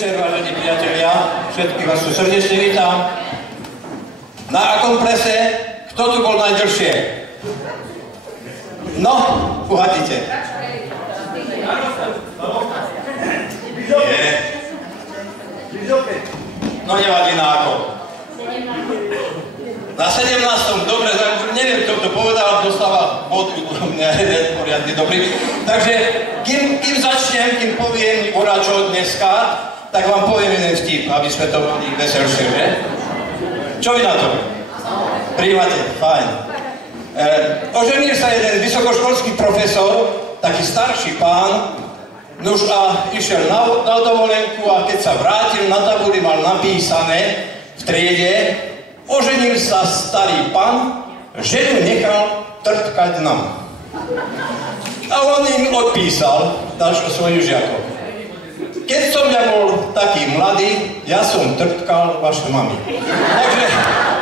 večer, vážení priatelia. Všetkých vás tu srdečne vítam. Na akom plese? Kto tu bol najdlhšie? No, uhádnite. Nie. No nevadí na ako. Na 17. Dobre, neviem, kto to povedal, dostáva bod, poriadne dobrý. Takže, kým začnem, kým poviem čo dneska, tak vám poviem jeden vtip, aby sme to mali veselšie, že? Čo vy na to? Príjmate? Fajn. Oženil sa jeden vysokoškolský profesor, taký starší pán, nuž a išiel na dovolenku a keď sa vrátil, na tabuli mal napísané v triede: oženil sa starý pán, ženu nechal trtkať nám. A on im odpísal, dalšie svojich žiakov: keď som ja bol taký mladý, ja som trtkal vaše mami.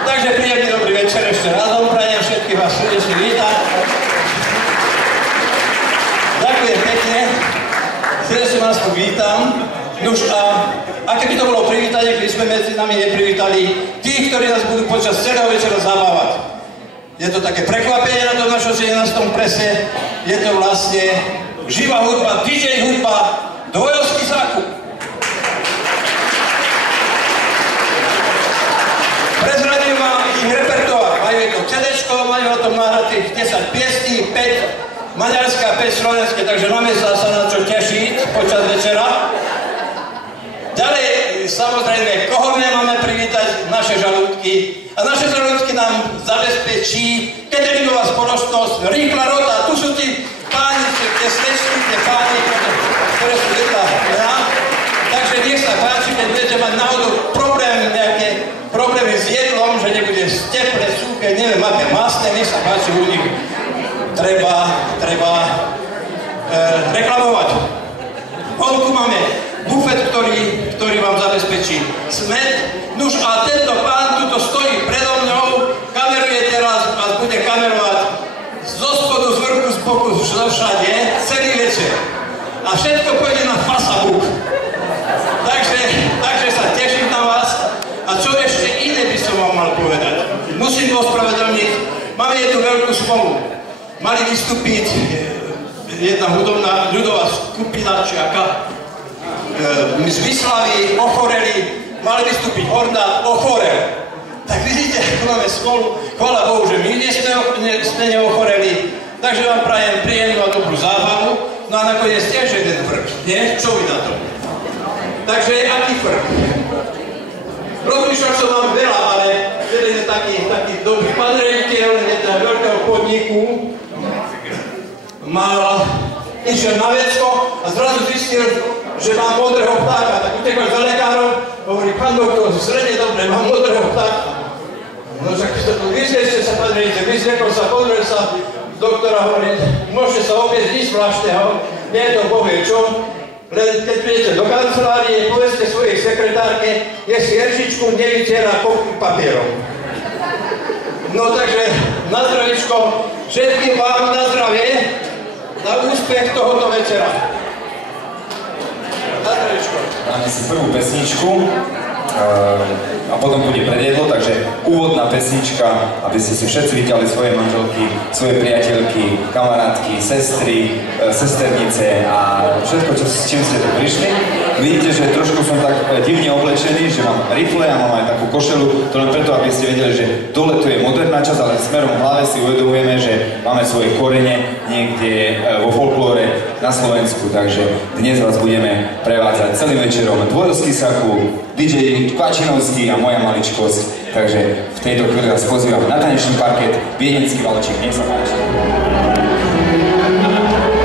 Takže príjemný dobrý večer ešte raz vám prajem, všetkých vás srdečne vítam. Ďakujem pekne, srdečne vás tu vítam. Nuž a keby to bolo privítanie, keby sme medzi nami neprivítali tých, ktorí nás budú počas celého večera zabávať. Je to také prekvapenie na tom našom 17. prese, je to vlastne živá hudba, DJ hudba, Dvojovský zákup. Prezradím vám ich repertoár. Majú to CD-čko, majú o tom nahratých 10 piesní, 5 maďarské a 5 slovenské, takže máme sa na čo tešiť počas večera. Ďalej, samozrejme, koho my máme privítať? Naše žalúdky. A naše žalúdky nám zabezpečí cateringová spoločnosť Rýchla Rota. Tu sú tí páni, tie slečky, tie páni, ktoré sú vedľa. Takže nech sa páči, keď budete mať náhodou nejaké problémy s jedlom, že nebude teplé, suché, neviem aké masné, nech sa páči, u nich treba reklamovať. Vonku máme bufet, ktorý vám zabezpečí smet. Nuž a tento pán tuto stojí predo mňou, kameruje teraz a bude kamerovať zo spodu, z vrchu, z boku, zo všade, celý večer. A všetko pôjde na Facebook. Takže sa teším na vás. A čo ešte iné by som vám mal povedať? Musím ospravedlniť, máme jednu veľkú smolu. Mali vystúpiť jedna hudobná ľudová skupina, či aká, z Vyslavy, ochoreli, mali vystúpiť Horda, ochorel. Tak vidíte, ako máme smolu, chvála Bohu, že my sme neochoreli, takže vám prajem príjemnú a dobrú zábavu, no a nakoniec tiež jeden vrch, nie? Čo vy na to? Takže aký vrch? Rozmýšľal som vám veľa, ale jeden je taký dobrý pán riaditeľ jedného veľkého podniku, išiel na vecko a zrazu zistil, že mám modrého vtáka, tak utekal za lekárom, hovorí: pán doktor, zrejme dobre, mám modrého vtáka. No však vyzliečte sa, pán riaditeľ, vyzliekol sa, pozrel sa, doktora hovorí: môžete sa obiecť nič zvláštneho, nie je to bohvie čo, len keď prídete do kancelárie, povedzte svojej sekretárke, je si heršičku nevytiera kopky papierom. No takže na zdravičko, všetkým vám na zdravie, na úspech tohoto večera. Na zdravičko. Dáme si prvú pesničku a potom bude predjedlo, takže úvodná pesnička, aby ste si všetci vyťahli svoje manželky, svoje priateľky, kamarátky, sestry, sesternice a všetko, s čím ste tu prišli. Vidíte, že trošku som tak divne oblečený, že mám rifle a mám aj takú košelu, to len preto, aby ste vedeli, že dole to je moderná časť, ale smerom v hlave si uvedomujeme, že máme svoje korene niekde vo folklóre na Slovensku, takže dnes vás budeme prevádzať celým večerom Dvojovský Saku, DJ Kvačinovský a moja maličkosť, takže v tejto chvíli vás pozývam na tanečný parket Viedenský valčík, nech sa páči. Thank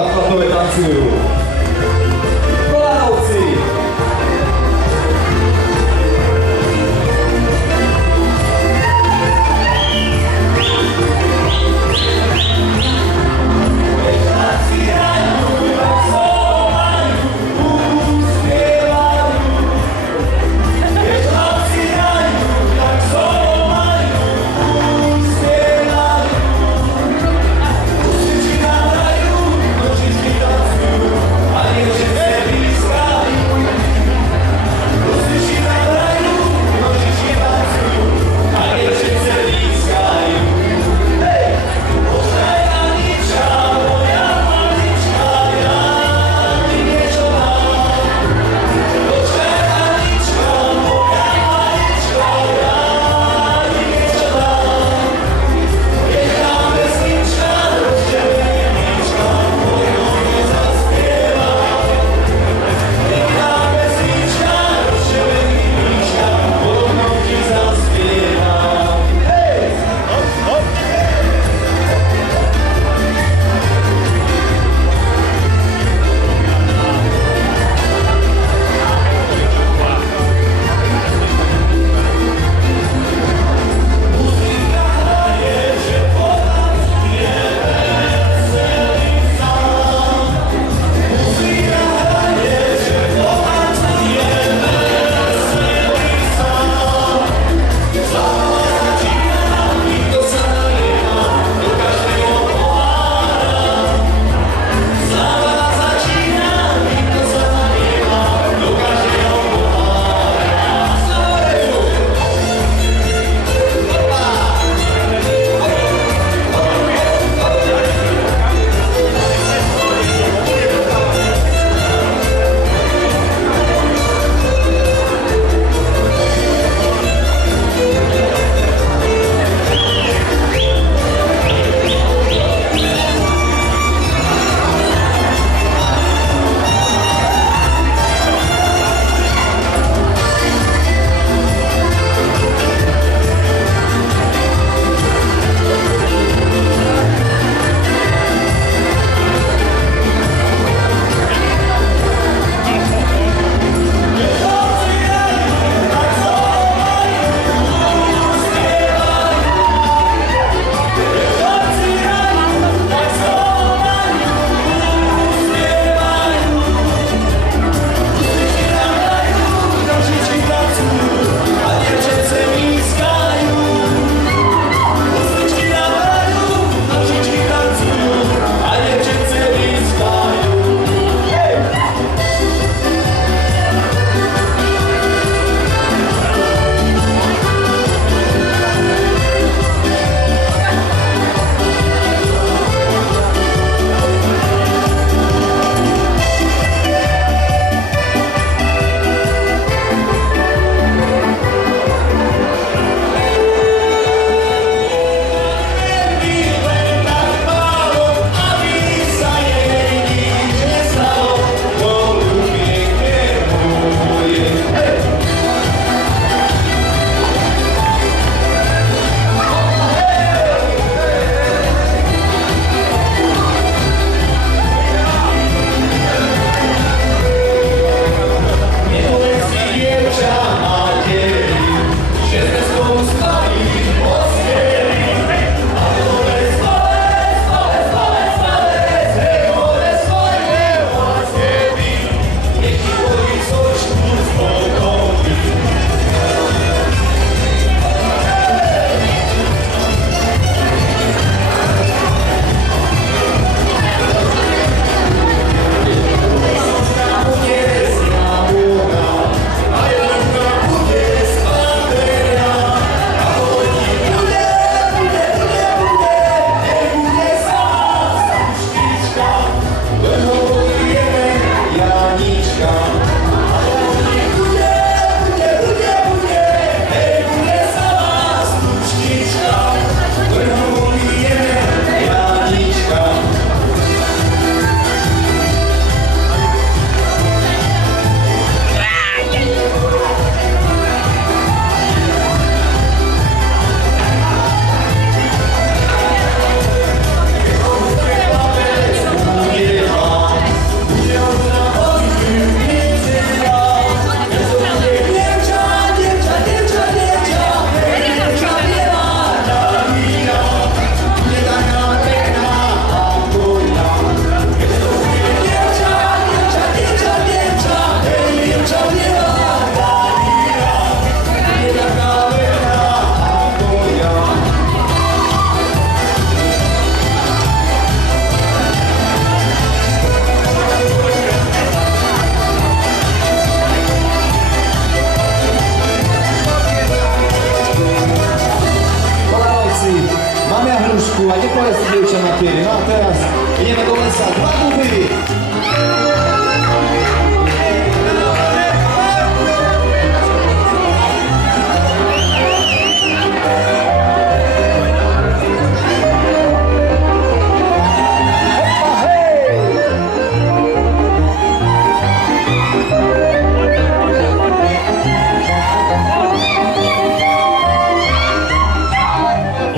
v Klatove tancujú. Kolárovci! Tancujú, Ideme do lesa, 2 duby.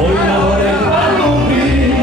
Oj na hore dva duby,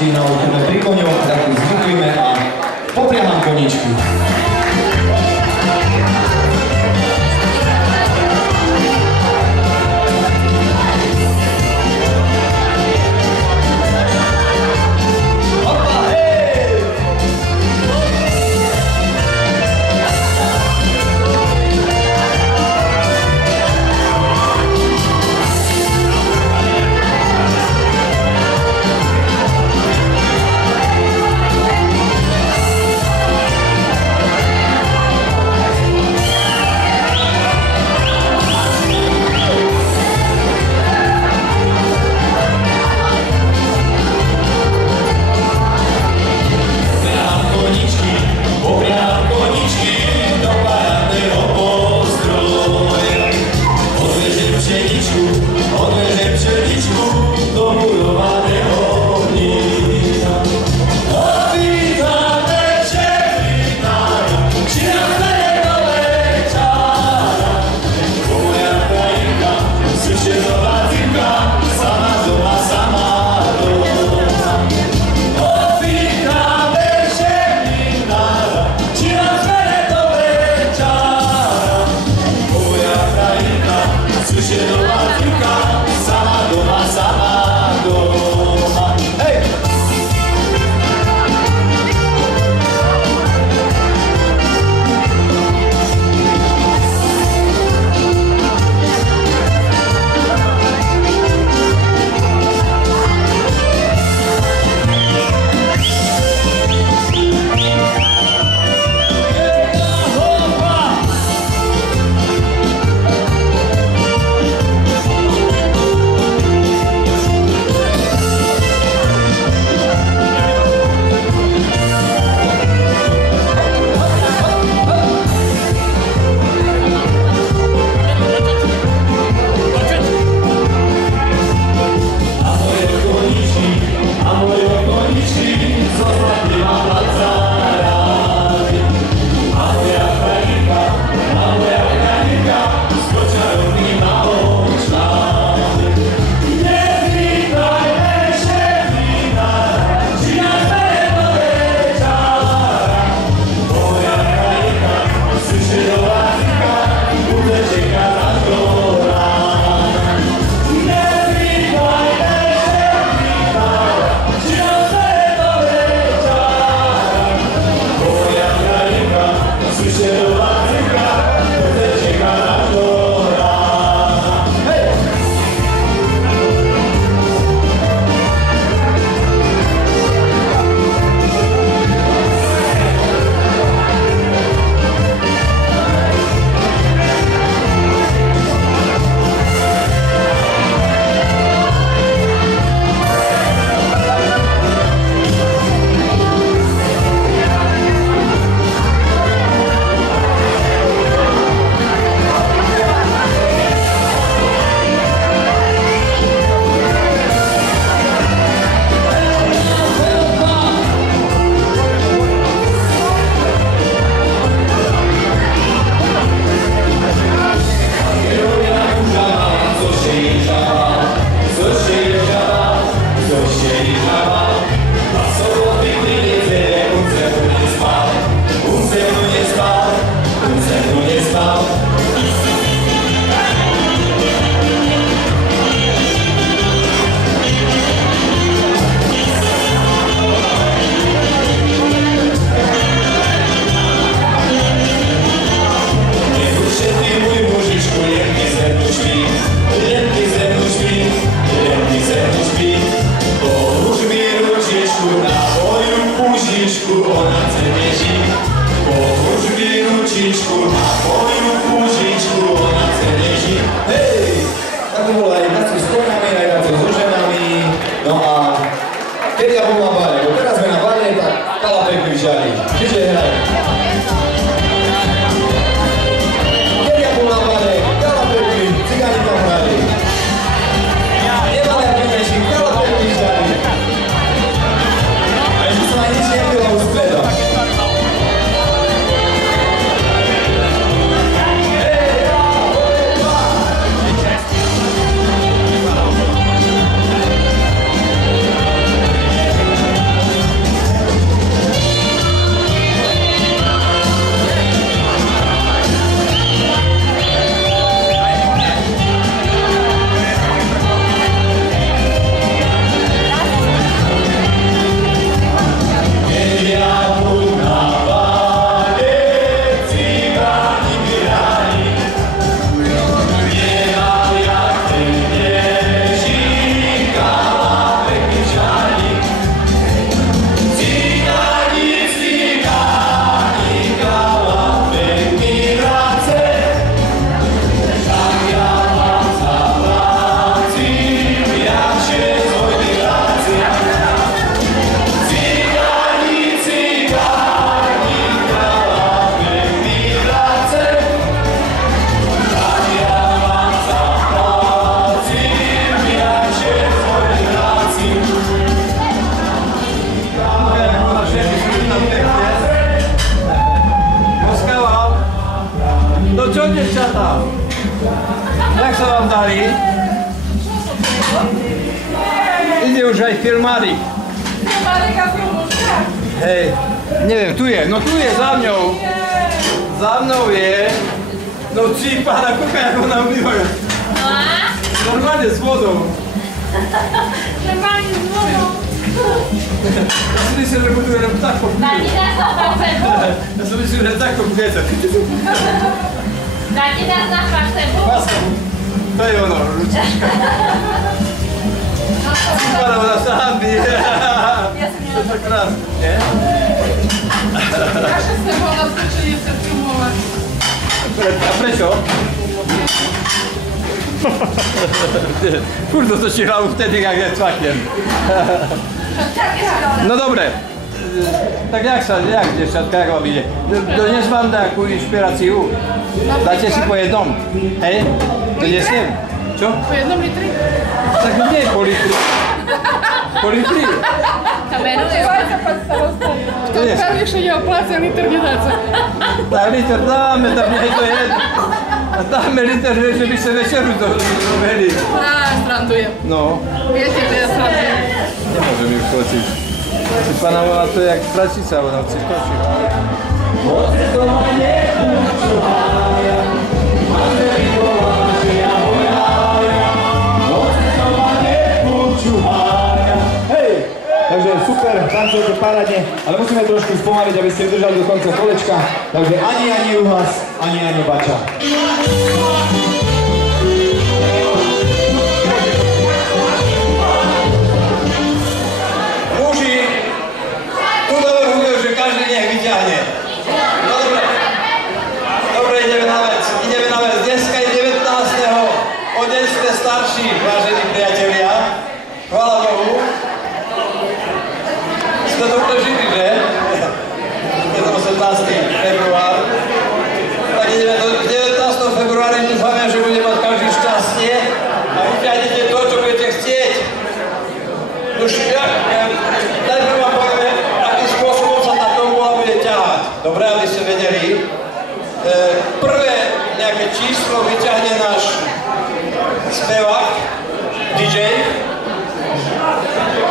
páči, naučíme pri koňom, tak zvykujeme a popriaham koničku. dali. Ide už aj filmárik. Filmárik a filmúška. Hej, neviem, tu je, no tu je za mňou. Za mnou je. No cípána, kúkaj, ako nám vyhojú. No a? Normálne s vodou. Normálne s vodou. Ja som myslel, že budú len takom. Dáte nás na placebo? Ja som myslel, že takom vieca. Dáte nás na placebo? To je ono, ručička. Cípána, ona sa hambí. Ja som To je to krásne, nie? Naša sa bola zrečenie sa filmovať. A prečo? Furt dotočí hlavu vtedy, ak je cvaknem. No dobre. Tak jak dievčatka, jak vám ide? Dones vám takú inšpiráciu? Dáte si po jednom? Hej? Donesiem? Čo? Po jednom litri? Tak nie po litri. Po litri? Kameru je. V tom pravdejšie ide o pláce, liter nedáce. Tak liter dáme, tam nie je to jedno. A dáme liter, že by sa večeru doveli. Strandujem. No. Viete, že ja strandujem. Nemôžem ju skočiť. Pána, ona to je jak pračica, ona chce skočiť. Hej! Takže super, tancujete parádne, ale musíme trošku spomaliť, aby ste vydržali do konca kolečka. Takže ani uhlas, ani bača. Muži, tu navrhujem, že každý nech vyťahne. No dobre. Dobre, ideme na vec. Dneska je 19. O deň ste starší, vážení priatelia. Chvála Bohu. Ste to prežili, že? Je to 18. február. Tak ideme do 19. februára, dúfame, že bude mať každý šťastie a vyťahnete to, čo budete chcieť. Už najprv vám povieme, akým spôsobom sa tá tombola bude ťahať. Dobre, aby ste vedeli. Prvé nejaké číslo vyťahne náš spevák, DJ.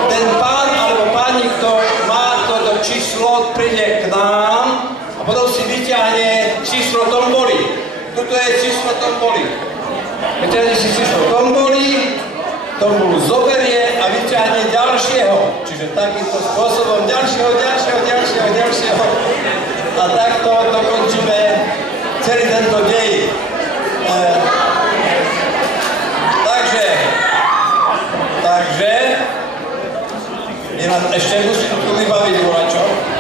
Ten pán alebo pani, kto má toto číslo, príde k nám a potom si vyťahne číslo tomboly. Tuto je číslo tomboly. Vyťahne si číslo tomboly, tombolu zoberie a vyťahne ďalšieho. Čiže takýmto spôsobom ďalšieho. A takto dokončíme celý tento dej. Takže ešte musím tu vybaviť volačo.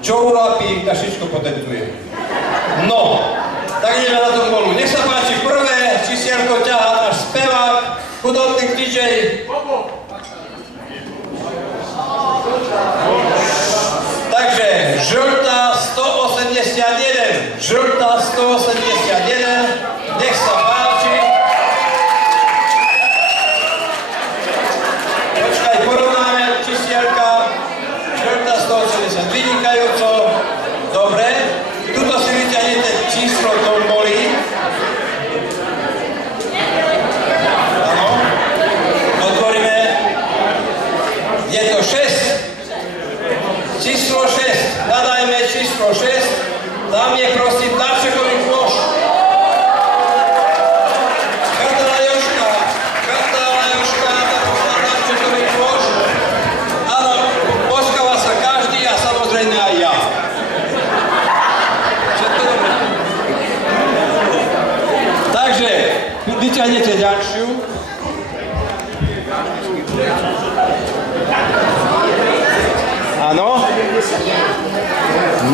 Čo urapí, tak všetko potentuje. No, tak ideme na tombolu. Nech sa páči, prvé čísielko ťahá náš spevák, chudobný DJ. Takže, žltá 181. Žltá 181. Nech sa páči. Počkaj, porovnáme čísielka. vyťahnete ďalšiu. Áno.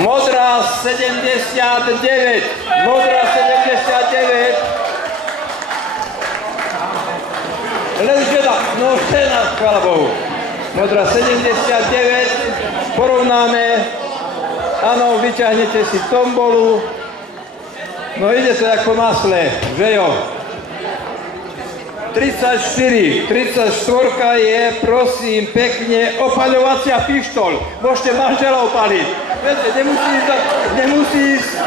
Modrá 79. Modrá 79. Len žena, no žena, chvála Bohu. Modrá 79. Porovnáme. Áno, vyťahnete si tombolu. No ide to jak po masle, že jo? 34 je, prosím, pekne opaľovacia pištol. Môžete manžela opaliť. Viete, nemusíte ísť.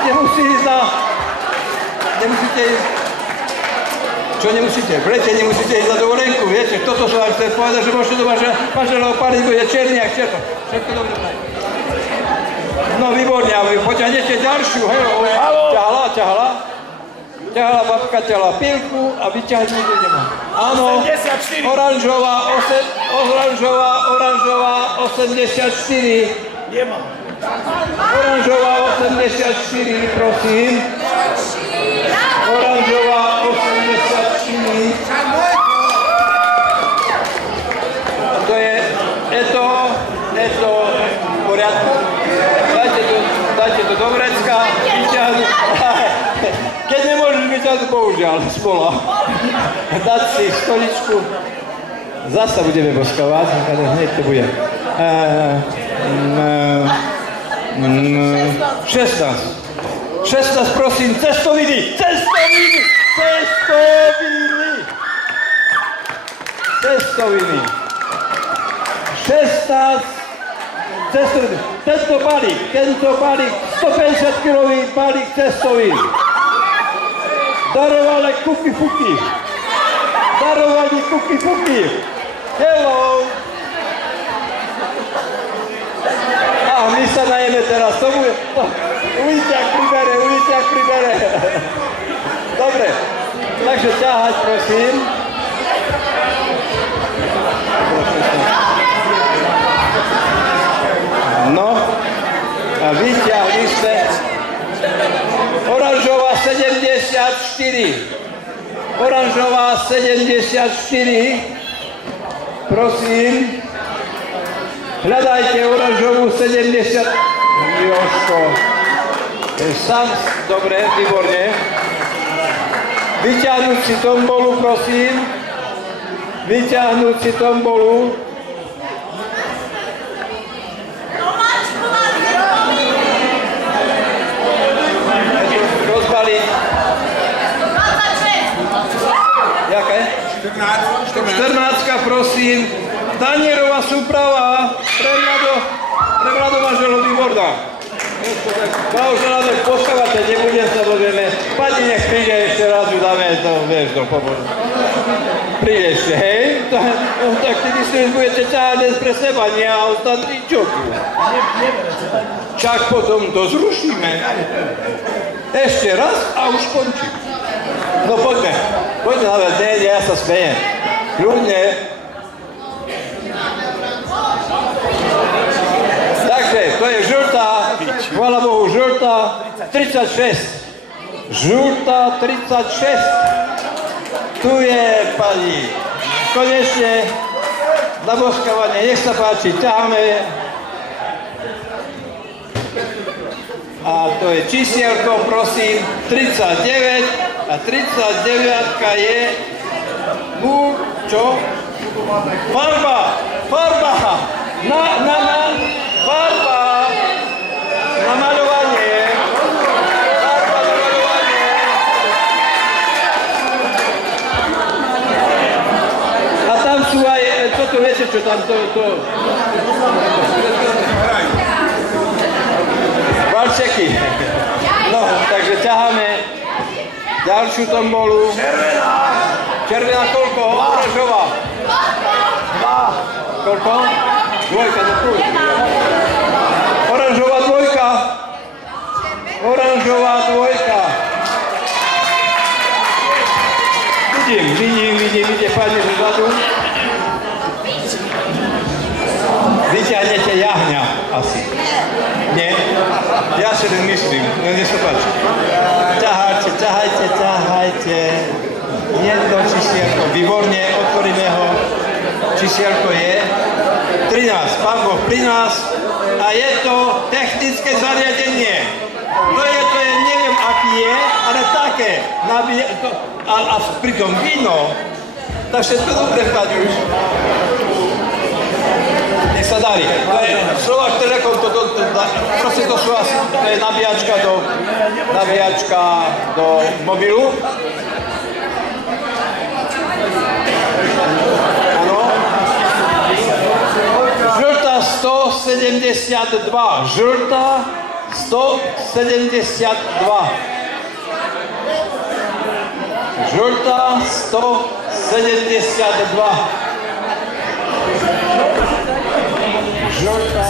Čo nemusíte? V lete nemusíte ísť na dovolenku, viete? Toto som vám chcel povedať, že môžete do manžela opaliť, bude černý jak čerto. Všetko dobre. No výborne, a vy poťahnete ďalšiu, hej? Ťahala babka, ťahala pilku a vyťahnete nemá. Áno, oranžová 84. Oranžová 84, prosím. Oranžová 84. To je v poriadku. Dajte to do vrecka, vyťahnu. Keď nemôžeš vyťahnuť, bohužiaľ, spola. Dať si stoličku. Zasa budeme boskavať, hneď to bude. 16, prosím, cestoviny! 16, cestoviny. Tento balík, 150-kilový balík cestovín. Darovali kuky-fuky. Hello. A my sa najeme teraz, to bude... Uvidíte, ak pribere. Dobre, takže ťahať, prosím. No, a vyťahli ste. Oranžová 74. Prosím. Hľadajte oranžovú 70. Jožko. Sám, dobre, výborne. Vyťahnuť si tombolu, prosím. Rozbaliť. Jaké? 14, prosím. Tanierová súprava pre mladú manželov výborná. Blahoželáme, postavate, nebudem sa dozvieme. Pani nech príde ešte raz, ju dáme to, vieš, do pomoci. Príde ešte, hej? Tak ty si budete ťahať len pre seba, nie a ostatní čoky. Čak potom to zrušíme. Ešte raz a už končím. No poďme na vec, nie, ja sa smejem. Ľudne. Takže, to je žltá, chvála Bohu, žltá 36. Žltá 36. Tu je pani. Konečne naboskávanie, nech sa páči, ťaháme. A to je čísielko, prosím, 39 a 39 je čo? Farba! Farba! Na maľovanie. Farba na maľovanie. A tam sú aj, toto viete, čo tam to... Valčeky. No, takže ťaháme ďalšiu tombolu. Červená koľko? Oranžová. 2. Koľko? 2, to pôjde. Oranžová 2. Oranžová 2. Vidím, pani zadu. Vyťahnete jahňa asi. Nie? Ja si len myslím, no nech sa páči. Ťahajte. Nie. čísielko, výborne, otvoríme ho. Čísielko je 13, Pán Boh pri nás a je to technické zariadenie. To je, neviem aký je, ale také. A pritom víno, tak všetko dobre, Paďuš. Nech sa darí. To je Slovak Telekom, prosím, to sú asi, to je nabíjačka do mobilu. Áno. Žltá 172. Žltá 172. Žltá 172. Žltá